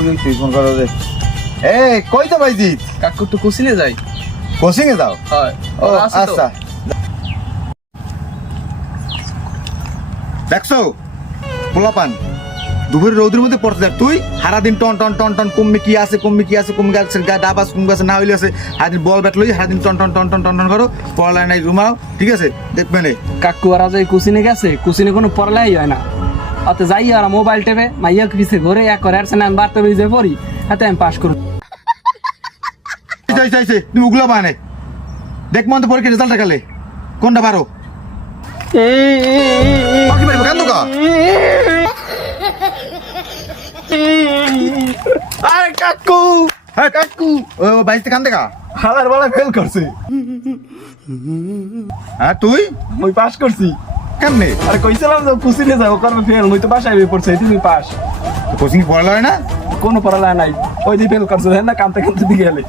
ওই তুই ফোন করো দে। এই কই তো ভাইজিৎ? কাকু তো কোচিনে যাই। কোচিং এ যাও? হয়। ও আছে তো। আচ্ছা। দেখছো পোলাপান দুপুরে রোদের মধ্যে পড়তে দেখ তুই সারাদিন টন টন টন টন কমবে কি আছে ডাবাস কুম গাছে না হইলে আছে সারাদিন বল ব্যাট লই সারাদিন টন টন টন টন টন টন করো পড়ালাই নাই ঘুমাও ঠিক আছে দেখবে নে কাকু আর আজ কোচিনে গেছে, কোচিনে কোনো পড়ালাই হয় না। অত যাই আর মোবাইল টেপে মাইয়া পিছে ঘুরে এক করে আসছে না, আমি বার্তা বেজে পড়ি হাতে আমি পাস করব। চাইছে তুমি উগলা বানে দেখ মন তো পরীক্ষা রেজাল্ট দেখালে কোনটা পারো বাকি পারবো কেন কা আরে কাকু, হ্যাঁ কাকু ও বাইতে কান দেখা হালার বেলা ফেল করছে। হ্যাঁ তুই মই পাস করছি। কেমনে আরে কইছিলাম যে কোচিনে যাও করবে ফেল, মই তো বাসায় বের পড়ছে, তুমি পাস। কোচিং পড়ালো না কোনো পড়ালা নাই, ওই যে ফেল করছে না কানতে কানতে দিয়ে গেলে।